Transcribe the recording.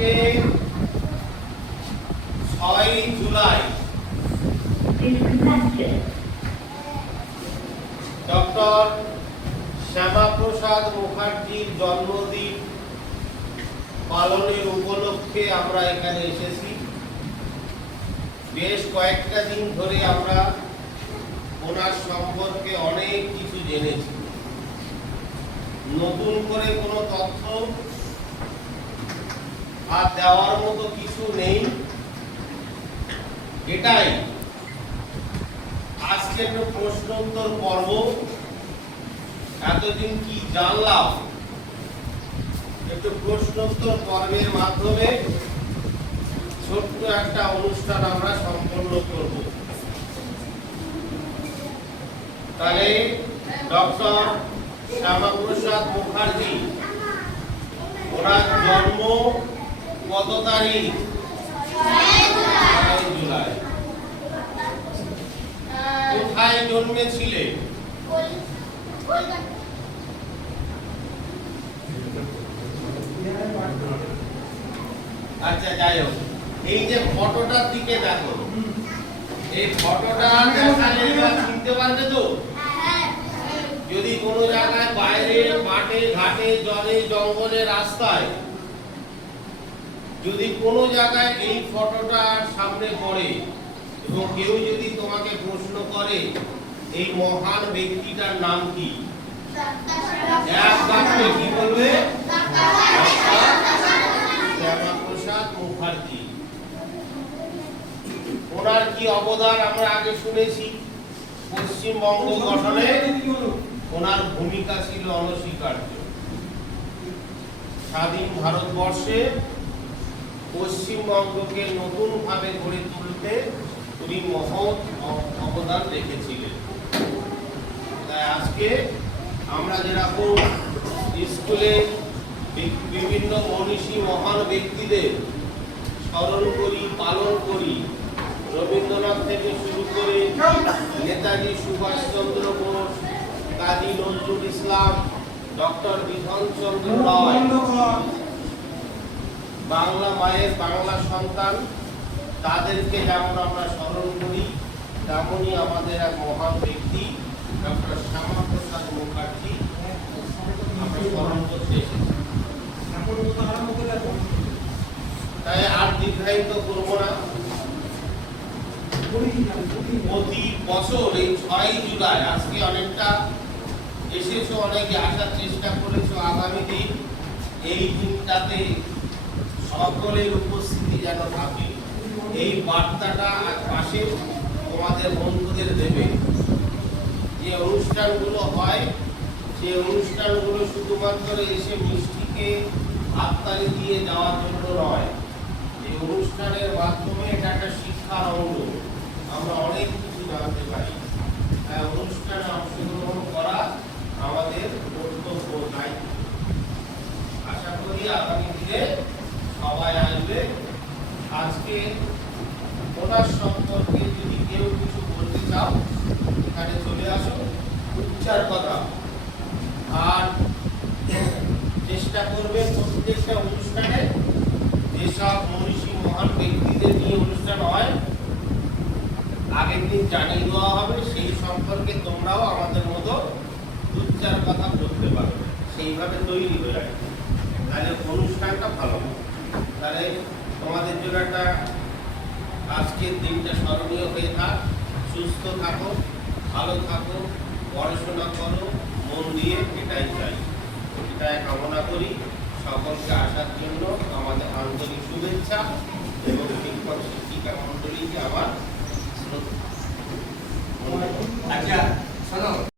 আজকে 6 জুলাই ডক্টর শ্যামাপ্রসাদ মুখার্জির জন্মদিন পালনের উপলক্ষে আমরা এখানে এসেছি। বেশ কয়েকটা দিন ধরে আমরা ওনার সম্পর্কে অনেক কিছু জেনেছি। নতুন করে কোনো তথ্য আর দেওয়ার মতো কিছু নেই। এটাই আজকের প্রশ্নোত্তর পর্ব। এতদিন কি জানলাম, একটু প্রশ্নোত্তর পর্বের মাধ্যমে ছোট্ট একটা অনুষ্ঠান আমরা সম্পন্ন করব। তাহলে ডক্টর শ্যামাপ্রসাদ মুখার্জি, ওনার জন্ম কত তারিখ? 6 জুলাই। কোথায় জন্মেছিলেন? আচ্ছা, যাই হোক, এই যে ফটোটার দিকে দেখো, এই ফটোটা দেখালে চিনতে পারবে তো? যদি কোনো জায়গায় বাইরে মাঠে ঘাটে জলে জঙ্গলে রাস্তায় যদি কোনো জায়গায় এই ফটোটা সামনে পড়ে এবং কেউ যদি তোমাকে প্রশ্ন করে এই মহান ব্যক্তিটার নাম কি, এক বাক্যে কি বলবে? শ্যামাপ্রসাদ মুখার্জি। ওনার কি অবদান আমরা আগে শুনেছি। পশ্চিমবঙ্গ গঠনে ওনার ভূমিকা ছিল অনস্বীকার্য। স্বাধীন ভারতবর্ষে পশ্চিমবঙ্গকে নতুন ভাবে গড়ে তুলতে উনি মহৎ অবদান রেখেছিলেন। তাই আজকে আমরা যেরকম স্কুলে বিভিন্ন মনীষী মহান ব্যক্তিদের স্মরণ করি, পালন করি, রবীন্দ্রনাথ থেকে শুরু করে নেতাজি সুভাষচন্দ্র বোস, কাজী নজরুল ইসলাম, ডক্টর বিধানচন্দ্র রায়, বাংলা মায়ের বাংলা সন্তান, তাদেরকে যেমন আমরা স্মরণ করি, তেমনই আমাদের এক মহান ব্যক্তি ডক্টর শ্যামাপ্রসাদ মুখার্জি আমরা স্মরণ করতে এসেছি। তাই আর দীর্ঘায়িত করবো না। প্রতি বছর এই 6 জুলাই, আজকে অনেকটা এসেছো, অনেকে আসার চেষ্টা করেছো, আগামী দিন এই দিনটাতে সকলের উপস্থিতি যেন থাকে, এই বার্তাটা পাশে তোমাদের বন্ধুদের দেবে। যে অনুষ্ঠানগুলো হয় সে অনুষ্ঠানগুলো শুধুমাত্র এসে মিষ্টিকে হাততালি দিয়ে যাওয়ার জন্য নয়। এই অনুষ্ঠানের মাধ্যমে এটা একটা শিক্ষার অঙ্গ, আমরা অনেক কিছু জানতে পারি। অনুষ্ঠানে অংশগ্রহণ করা আমাদের কর্তব্য। নাই আশা করি আগামী দিনে সবাই আসবে। আজকে ওনার সম্পর্কে যদি কেউ কিছু বলতে চাও এখানে চলে আসো, উচ্চার কথা। আর চেষ্টা করবে প্রত্যেকটা অনুষ্ঠানে যেসব মনীষী মহান ব্যক্তিদের নিয়ে অনুষ্ঠান হয় আগের দিন জানিয়ে দেওয়া হবে, সেই সম্পর্কে তোমরাও আমাদের মতো উচ্চার কথা বলতে পারবে, সেইভাবে তৈরি হয়ে যাবে। তাহলে অনুষ্ঠানটা ভালো হবে। তাহলে তোমাদের জন্য একটা আজকের দিনটা স্মরণীয় হয়ে থাক। সুস্থ থাকো, ভালো থাকো, পড়াশোনা করো মন দিয়ে, এটাই চাই, এটাই কামনা করি। সকলকে আসার জন্য আমাদের আন্তরিক শুভেচ্ছা এবং